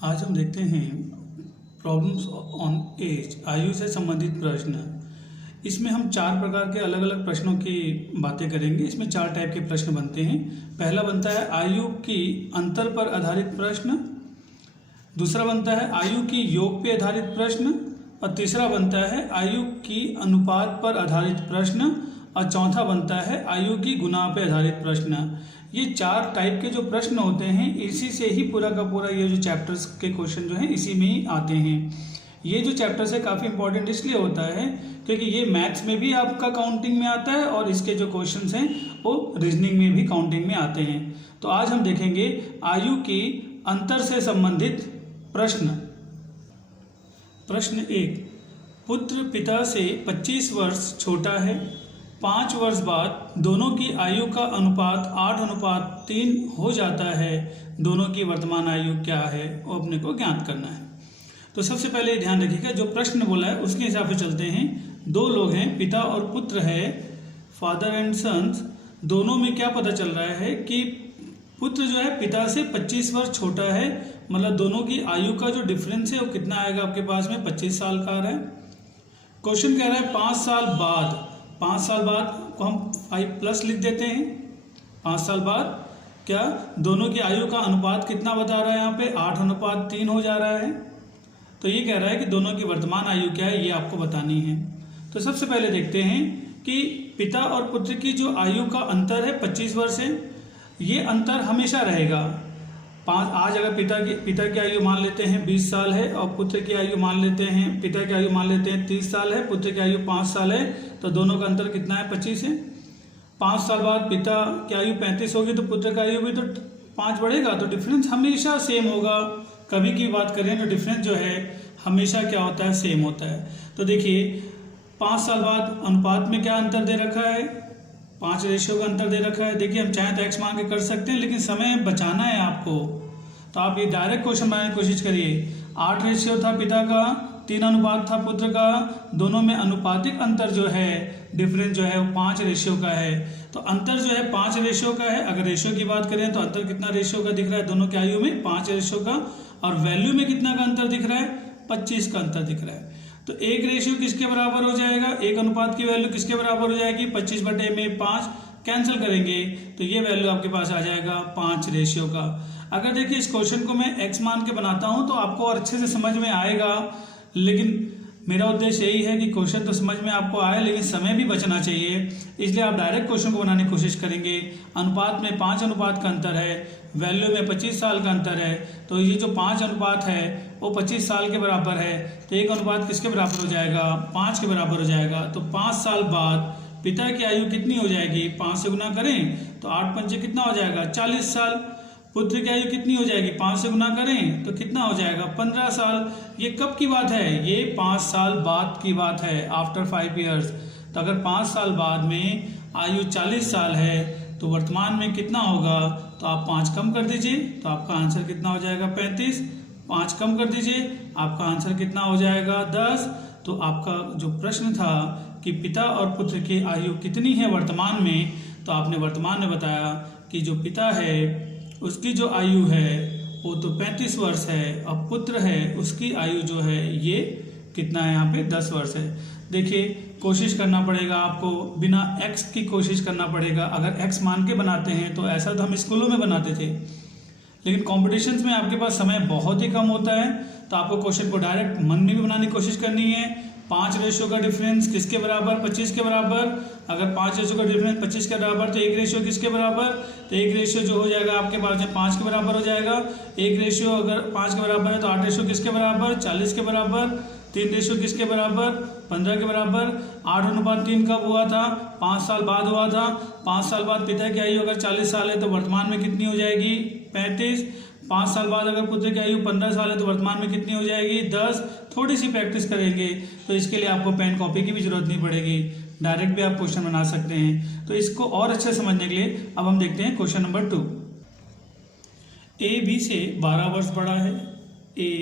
आज हम देखते हैं प्रॉब्लम्स ऑन एज, आयु से संबंधित प्रश्न। इसमें हम चार प्रकार के अलग अलग प्रश्नों की बातें करेंगे। इसमें चार टाइप के प्रश्न बनते हैं। पहला बनता है आयु की अंतर पर आधारित प्रश्न, दूसरा बनता है आयु की योग पे आधारित प्रश्न, और तीसरा बनता है आयु की अनुपात पर आधारित प्रश्न, और चौथा बनता है आयु की गुणा पे आधारित प्रश्न। ये चार टाइप के जो प्रश्न होते हैं, इसी से ही पूरा का पूरा ये जो चैप्टर्स के क्वेश्चन जो हैं इसी में ही आते हैं। ये जो चैप्टर्स है काफ़ी इंपॉर्टेंट इसलिए होता है क्योंकि ये मैथ्स में भी आपका काउंटिंग में आता है और इसके जो क्वेश्चंस हैं वो रीजनिंग में भी काउंटिंग में आते हैं। तो आज हम देखेंगे आयु की अंतर से संबंधित प्रश्न। प्रश्न 1, पुत्र पिता से 25 वर्ष छोटा है। 5 वर्ष बाद दोनों की आयु का अनुपात 8:3 हो जाता है। दोनों की वर्तमान आयु क्या है वो अपने को ज्ञात करना है। तो सबसे पहले ध्यान रखिएगा, जो प्रश्न बोला है उसके हिसाब से चलते हैं। दो लोग हैं, पिता और पुत्र है, फादर एंड सन्स। दोनों में क्या पता चल रहा है कि पुत्र जो है पिता से 25 वर्ष छोटा है, मतलब दोनों की आयु का जो डिफरेंस है वो कितना आएगा आपके पास में 25 साल का आ रहा है। क्वेश्चन कह रहा है 5 साल बाद, 5 साल बाद को हम 5+ लिख देते हैं। 5 साल बाद क्या दोनों की आयु का अनुपात कितना बता रहा है, यहाँ पे 8:3 हो जा रहा है। तो ये कह रहा है कि दोनों की वर्तमान आयु क्या है ये आपको बतानी है। तो सबसे पहले देखते हैं कि पिता और पुत्र की जो आयु का अंतर है 25 वर्ष है, ये अंतर हमेशा रहेगा। आज अगर पिता की आयु मान लेते हैं 20 साल है और पुत्र की आयु मान लेते हैं, पिता की आयु मान लेते हैं 30 साल है, पुत्र की आयु 5 साल है, तो दोनों का अंतर कितना है 25 है। 5 साल बाद पिता की आयु 35 होगी तो पुत्र की आयु भी तो 5 बढ़ेगा, तो डिफरेंस हमेशा सेम होगा। कभी की बात करें तो डिफरेंस जो है हमेशा क्या होता है, सेम होता है। तो देखिए 5 साल बाद अनुपात में क्या अंतर दे रखा है, 5 रेशियो का अंतर दे रखा है। देखिए हम चाहें तो x मान के कर सकते हैं, लेकिन समय बचाना है आपको, तो आप ये डायरेक्ट क्वेश्चन बनाने की कोशिश करिए। 8 रेशियो था पिता का, 3 अनुपात था पुत्र का, दोनों में अनुपातिक अंतर जो है, डिफरेंस जो है वो 5 रेशियो का है। तो अंतर जो है 5 रेशियो का है। अगर रेशियो की बात करें तो अंतर कितना रेशियो का दिख रहा है, दोनों की आयु में 5 रेशियो का, और वैल्यू में कितना का अंतर दिख रहा है, 25 का अंतर दिख रहा है। तो 1 रेशियो किसके बराबर हो जाएगा, 1 अनुपात की वैल्यू किसके बराबर हो जाएगी, 25/5 कैंसिल करेंगे तो ये वैल्यू आपके पास आ जाएगा 5 रेशियो का। अगर देखिए इस क्वेश्चन को मैं x मान के बनाता हूं तो आपको और अच्छे से समझ में आएगा, लेकिन मेरा उद्देश्य यही है कि क्वेश्चन तो समझ में आपको आए लेकिन समय भी बचना चाहिए, इसलिए आप डायरेक्ट क्वेश्चन को बनाने की कोशिश करेंगे। अनुपात में 5 अनुपात का अंतर है, वैल्यू में 25 साल का अंतर है, तो ये जो 5 अनुपात है वो 25 साल के बराबर है, तो 1 अनुपात किसके बराबर हो जाएगा, 5 के बराबर हो जाएगा। तो 5 साल बाद पिता की आयु कितनी हो जाएगी, 5 से गुना करें तो 8 पंचे कितना हो जाएगा, 40 साल। पुत्र की आयु कितनी हो जाएगी, 5 से गुना करें तो कितना हो जाएगा, 15 साल। ये कब की बात है, ये 5 साल बाद की बात है, आफ्टर 5 ईयर्स। तो अगर 5 साल बाद में आयु 40 साल है तो वर्तमान में कितना होगा, तो आप 5 कम कर दीजिए तो आपका आंसर कितना हो जाएगा, 35। 5 कम कर दीजिए आपका आंसर कितना हो जाएगा, 10। तो आपका जो प्रश्न था कि पिता और पुत्र की आयु कितनी है वर्तमान में, तो आपने वर्तमान में बताया कि जो पिता है उसकी जो आयु है वो तो 35 वर्ष है, और पुत्र है उसकी आयु जो है ये कितना है, यहाँ पे 10 वर्ष है। देखिए कोशिश करना पड़ेगा आपको, बिना x की कोशिश करना पड़ेगा। अगर x मान के बनाते हैं तो ऐसा तो हम स्कूलों में बनाते थे, लेकिन कॉम्पिटिशन्स में आपके पास समय बहुत ही कम होता है, तो आपको क्वेश्चन को डायरेक्ट मन में भी बनाने की कोशिश करनी है। 5 रेशियो का डिफरेंस किसके बराबर, 25 के बराबर। अगर 5 रेशियो का डिफरेंस 25 के बराबर तो 1 रेशियो किसके बराबर, तो 1 रेशियो जो हो जाएगा आपके पास में 5 के बराबर हो जाएगा। 1 रेशियो अगर 5 के बराबर है तो 8 रेशियो किसके बराबर, 40 के बराबर। 3 रेशियो किसके बराबर, 15 के बराबर। 8:3 कब हुआ था, 5 साल बाद हुआ था। 5 साल बाद पिता की आयु अगर 40 साल है तो वर्तमान में कितनी हो जाएगी, 35। 5 साल बाद अगर पुत्र की आयु 15 साल है तो वर्तमान में कितनी हो जाएगी, 10। थोड़ी सी प्रैक्टिस करेंगे तो इसके लिए आपको पेन कॉपी की भी जरूरत नहीं पड़ेगी, डायरेक्ट भी आप क्वेश्चन बना सकते हैं। तो इसको और अच्छे समझने के लिए अब हम देखते हैं क्वेश्चन नंबर 2। ए बी से 12 वर्ष बड़ा है, ए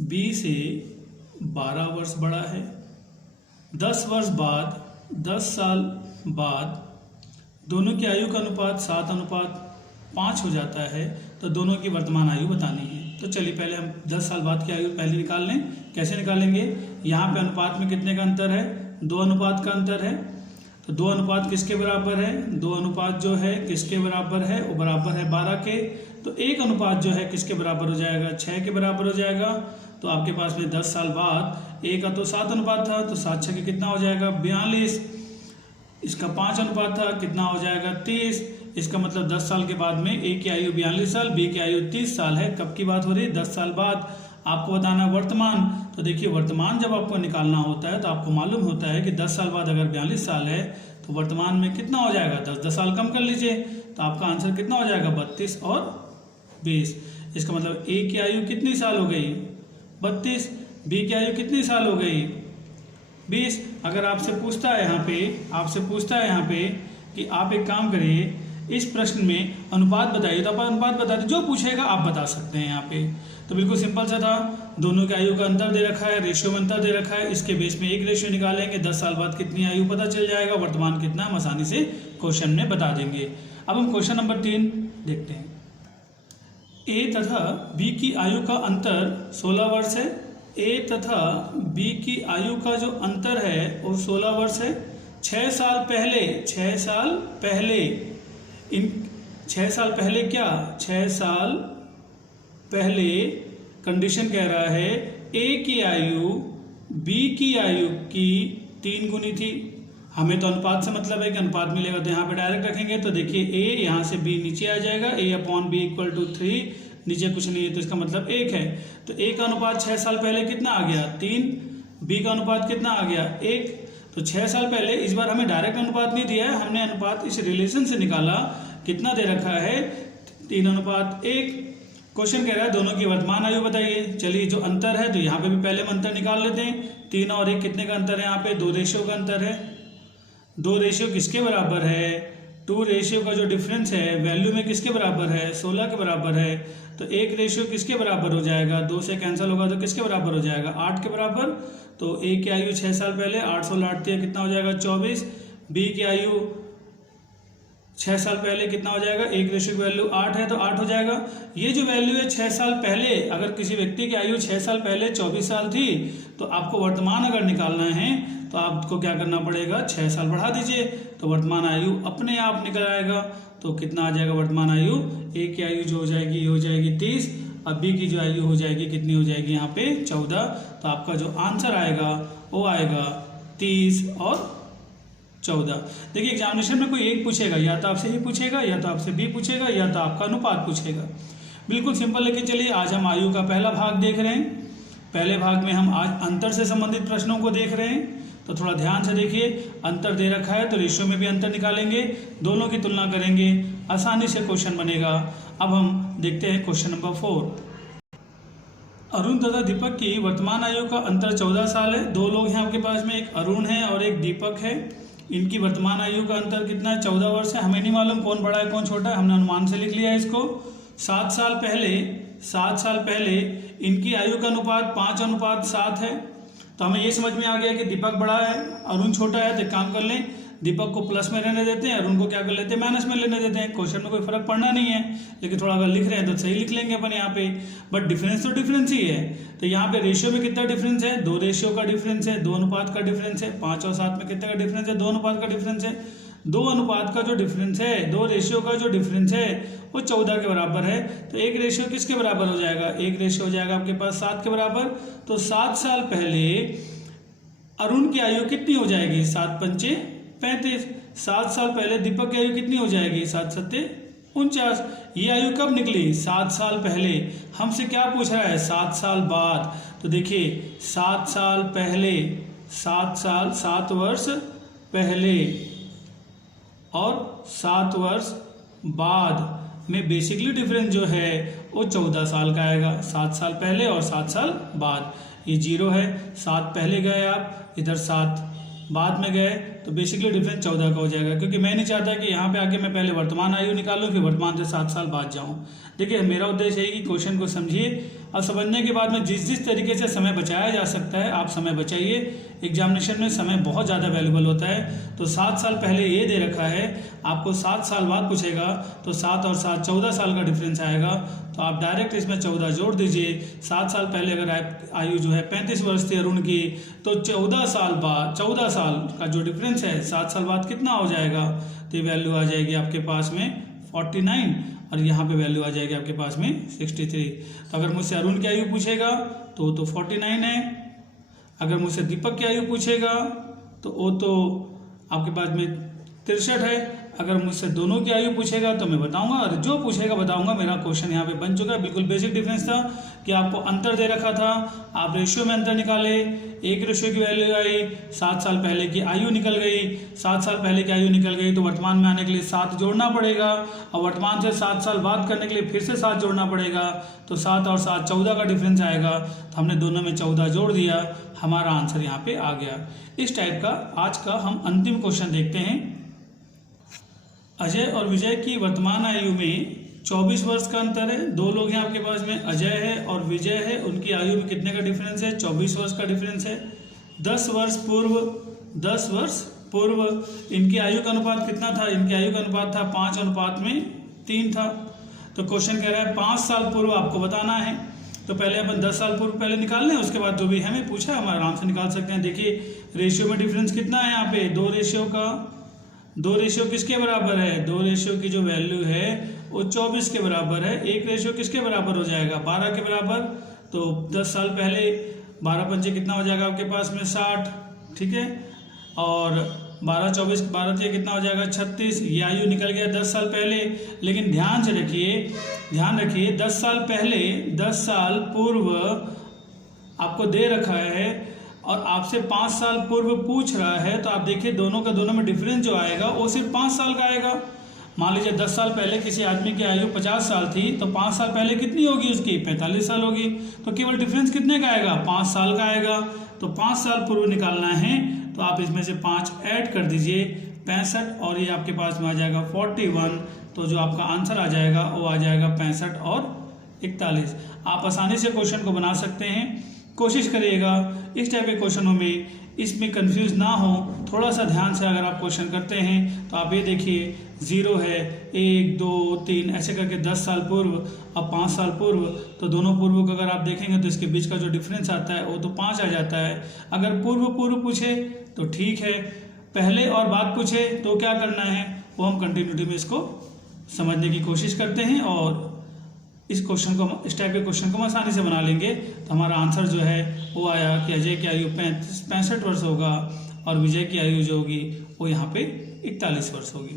बी से 12 वर्ष बड़ा है। 10 वर्ष बाद, 10 साल बाद दोनों की आयु का अनुपात 7:5 हो जाता है, तो दोनों की वर्तमान आयु बतानी है। तो चलिए पहले हम 10 साल बाद की आयु पहले निकाल लें। कैसे निकालेंगे? यहाँ पे अनुपात में कितने का अंतर है? 2 अनुपात का अंतर है। तो 2 अनुपात किसके बराबर है? 2 अनुपात जो है किसके बराबर है? वो बराबर है 12 के। तो 1 अनुपात जो है किसके बराबर हो जाएगा? 6 के बराबर हो जाएगा। तो आपके पास में 10 साल बाद 1 का तो 7 अनुपात था, तो 7 6 कितना हो जाएगा? 42। इसका 5 अनुपात था, कितना हो जाएगा? 30। इसका मतलब 10 साल के बाद में ए की आयु 42 साल, बी की आयु 30 साल है। कब की बात हो रही है? 10 साल बाद। आपको बताना वर्तमान। तो देखिए वर्तमान जब आपको निकालना होता है तो आपको मालूम होता है कि 10 साल बाद अगर 42 साल है तो वर्तमान में कितना हो जाएगा? 10 साल कम कर लीजिए, तो आपका आंसर कितना हो जाएगा? 32 और 20। इसका मतलब ए की आयु कितनी साल हो गई? 32। बी की आयु कितनी साल हो गई? 20। अगर आपसे पूछता है यहाँ पे कि आप एक काम करिए, इस प्रश्न में अनुपात बताइए, तो आप अनुपात बता दें, जो पूछेगा आप बता सकते हैं यहाँ पे। तो बिल्कुल सिंपल सा था, दोनों की आयु का अंतर दे रखा है, रेशियो में अंतर दे रखा है, इसके बेस में एक रेशियो निकालेंगे, 10 साल बाद कितनी आयु पता चल जाएगा, वर्तमान कितना हम आसानी से क्वेश्चन में बता देंगे। अब हम क्वेश्चन नंबर 3 देखते हैं। ए तथा बी की आयु का अंतर 16 वर्ष है। ए तथा बी की आयु का जो अंतर है वो 16 वर्ष है। 6 साल पहले क्या 6 साल पहले कंडीशन कह रहा है ए की आयु बी की आयु की 3 गुनी थी। हमें तो अनुपात से मतलब है कि अनुपात मिलेगा, तो यहाँ पे डायरेक्ट रखेंगे। तो देखिए ए यहाँ से बी नीचे आ जाएगा, a/b = 3, नीचे कुछ नहीं है तो इसका मतलब 1 है। तो ए का अनुपात 6 साल पहले कितना आ गया? 3। बी का अनुपात कितना आ गया? 1। तो 6 साल पहले, इस बार हमें डायरेक्ट अनुपात नहीं दिया है, हमने अनुपात इस रिलेशन से निकाला। कितना दे रखा है? 3:1। क्वेश्चन कह रहा है दोनों की वर्तमान आयु बताइए। चलिए जो अंतर है तो यहाँ पे भी पहले हम अंतर निकाल लेते हैं। 3 और 1 कितने का अंतर है? यहाँ पे 2 रेशियो का अंतर है। 2 रेशियो किसके बराबर है? 2 रेशियो का जो डिफरेंस है वैल्यू में किसके बराबर है? 16 के बराबर है। तो 1 रेशियो किसके बराबर हो जाएगा? 2 से कैंसिल होगा तो किसके बराबर हो जाएगा? 8 के बराबर। तो ए की आयु 6 साल पहले 8 16 8 कितना हो जाएगा? 24। बी की आयु 6 साल पहले कितना हो जाएगा? 1 रेशियो की वैल्यू 8 है तो 8 हो जाएगा। ये जो वैल्यू है 6 साल पहले, अगर किसी व्यक्ति की आयु 6 साल पहले 24 साल थी तो आपको वर्तमान अगर निकालना है तो आपको क्या करना पड़ेगा? 6 साल बढ़ा दीजिए, तो वर्तमान आयु अपने आप निकल आएगा। तो कितना आ जाएगा वर्तमान आयु? ए की आयु जो हो जाएगी ये हो जाएगी 30, और बी की जो आयु हो जाएगी कितनी हो जाएगी यहाँ पे? 14। तो आपका जो आंसर आएगा वो आएगा 30 और 14। देखिए एग्जामिनेशन में कोई एक पूछेगा, या तो आपसे ही पूछेगा, या तो आपसे बी पूछेगा, या तो आपका अनुपात पूछेगा। बिल्कुल सिंपल। लेकिन चलिए आज हम आयु का पहला भाग देख रहे हैं। पहले भाग में हम आज अंतर से संबंधित प्रश्नों को देख रहे हैं, तो थोड़ा ध्यान से देखिए। अंतर दे रखा है तो रेशियो में भी अंतर निकालेंगे, दोनों की तुलना करेंगे, आसानी से क्वेश्चन बनेगा। अब हम देखते हैं क्वेश्चन नंबर 4। अरुण तथा दीपक की वर्तमान आयु का अंतर 14 साल है। 2 लोग हैं आपके पास में, एक अरुण है और एक दीपक है। इनकी वर्तमान आयु का अंतर कितना है? 14 वर्ष है। हमें नहीं मालूम कौन बड़ा है कौन छोटा है, हमने अनुमान से लिख लिया है इसको। 7 साल पहले इनकी आयु का अनुपात 5:7 है। तो हमें ये समझ में आ गया कि दीपक बड़ा है, अरुण छोटा है। तो एक काम कर लें, दीपक को प्लस में रहने देते हैं, अरुण को क्या कर लेते हैं? माइनस में लेने देते हैं। क्वेश्चन में कोई फर्क पड़ना नहीं है, लेकिन थोड़ा अगर लिख रहे हैं तो सही लिख लेंगे अपन यहाँ पे। बट डिफरेंस तो डिफरेंस ही है। तो यहाँ पे रेशियो में कितना डिफरेंस है? 2 रेशियो का डिफरेंस है, 2 अनुपात का डिफरेंस है। 5 और 7 में कितने का डिफरेंस है? 2 अनुपात का डिफरेंस है। 2 अनुपात का जो डिफरेंस है, 2 रेशियो का जो डिफरेंस है वो 14 के बराबर है। तो 1 रेशियो किसके बराबर हो जाएगा? 1 रेशियो हो जाएगा आपके पास 7 के बराबर। तो 7 साल पहले अरुण की आयु कितनी हो जाएगी? 7 पंचे 35। 7 साल पहले दीपक की आयु कितनी हो जाएगी? 7 सत्ते 49। ये आयु कब निकली? 7 साल पहले। हमसे क्या पूछ रहा है? 7 साल बाद। तो देखिए 7 साल पहले, 7 वर्ष पहले और 7 वर्ष बाद में बेसिकली डिफरेंस जो है वो 14 साल का आएगा। 7 साल पहले और 7 साल बाद, ये 0 है। 7 पहले गए आप, इधर 7 बाद में गए, तो बेसिकली डिफरेंस 14 का हो जाएगा। क्योंकि मैं नहीं चाहता कि यहाँ पे आके मैं पहले वर्तमान आयु निकालूं फिर वर्तमान से 7 साल बाद जाऊँ। देखिए मेरा उद्देश्य है कि क्वेश्चन को समझिए अब समझने के बाद में जिस तरीके से समय बचाया जा सकता है आप समय बचाइए। एग्जामिनेशन में समय बहुत ज़्यादा वैल्यूबल होता है। तो 7 साल पहले ये दे रखा है, आपको 7 साल बाद पूछेगा तो 7 और 7 14 साल का डिफरेंस आएगा। तो आप डायरेक्ट इसमें 14 जोड़ दीजिए। 7 साल पहले अगर आयु जो है 35 वर्ष थी अरुण की, तो 14 साल बाद 14 साल का जो डिफरेंस है 7 साल बाद कितना हो जाएगा, तो ये वैल्यू आ जाएगी आपके पास में 49 और यहाँ पे वैल्यू आ जाएगी आपके पास में 63। तो अगर मुझसे अरुण की आयु पूछेगा तो 49 है। अगर मुझसे दीपक की आयु पूछेगा तो वो तो आपके पास में 63 है। अगर मुझसे दोनों की आयु पूछेगा तो मैं बताऊंगा, और जो पूछेगा बताऊंगा। मेरा क्वेश्चन यहाँ पे बन चुका है। बिल्कुल बेसिक डिफरेंस था कि आपको अंतर दे रखा था, आप रेशियो में अंतर निकाले, एक रेशियो की वैल्यू आई, 7 साल पहले की आयु निकल गई। 7 साल पहले की आयु निकल गई तो वर्तमान में आने के लिए 7 जोड़ना पड़ेगा, और वर्तमान से 7 साल बाद करने के लिए फिर से 7 जोड़ना पड़ेगा। तो 7 और 7 14 का डिफरेंस आएगा। तो हमने दोनों में 14 जोड़ दिया, हमारा आंसर यहाँ पे आ गया। इस टाइप का आज का हम अंतिम क्वेश्चन देखते हैं। अजय और विजय की वर्तमान आयु में 24 वर्ष का अंतर है। दो लोग हैं आपके पास में, अजय है और विजय है। उनकी आयु में कितने का डिफरेंस है, 24 वर्ष का डिफरेंस है। 10 वर्ष पूर्व इनकी आयु का अनुपात कितना था, इनकी आयु का अनुपात था 5:3 था। तो क्वेश्चन कह रहा है 5 साल पूर्व आपको बताना है। तो पहले अपन 10 साल पूर्व पहले निकाल लें, उसके बाद जो भी हमें पूछा हम आराम से निकाल सकते हैं। देखिए रेशियो में डिफरेंस कितना है, यहाँ पे 2 रेशियो किसके बराबर है, 2 रेशियो की जो वैल्यू है वो 24 के बराबर है। 1 रेशियो किसके बराबर हो जाएगा, 12 के बराबर। तो 10 साल पहले 12 पंचे कितना हो जाएगा आपके पास में 60, ठीक है। और 12 24 12 कितना हो जाएगा 36। ये आयु निकल गया 10 साल पहले। लेकिन ध्यान रखिए 10 साल पहले 10 साल पूर्व आपको दे रखा है और आपसे 5 साल पूर्व पूछ रहा है। तो आप देखिए दोनों में डिफरेंस जो आएगा वो सिर्फ 5 साल का आएगा। मान लीजिए 10 साल पहले किसी आदमी की आयु 50 साल थी, तो 5 साल पहले कितनी होगी उसकी, 45 साल होगी। तो केवल डिफरेंस कितने का आएगा, 5 साल का आएगा। तो 5 साल पूर्व निकालना है तो आप इसमें से 5 ऐड कर दीजिए, 65, और ये आपके पास में आ जाएगा 41। तो जो आपका आंसर आ जाएगा वो आ जाएगा 65 और 41। आप आसानी से क्वेश्चन को बना सकते हैं। कोशिश करिएगा इस टाइप के क्वेश्चनों में इसमें कंफ्यूज ना हो। थोड़ा सा ध्यान से अगर आप क्वेश्चन करते हैं तो आप ये देखिए 0 है, 1 2 3 ऐसे करके 10 साल पूर्व, अब 5 साल पूर्व। तो दोनों पूर्व को अगर आप देखेंगे तो इसके बीच का जो डिफरेंस आता है वो तो 5 आ जाता है। अगर पूर्व पूछे तो ठीक है, पहले और बाद पूछे तो क्या करना है, वो हम कंटिन्यूटी में इसको समझने की कोशिश करते हैं। और इस टाइप के क्वेश्चन को हम आसानी से बना लेंगे। तो हमारा आंसर जो है वो आया कि अजय की आयु 65 वर्ष होगा और विजय की आयु जो होगी वो यहाँ पे 41 वर्ष होगी।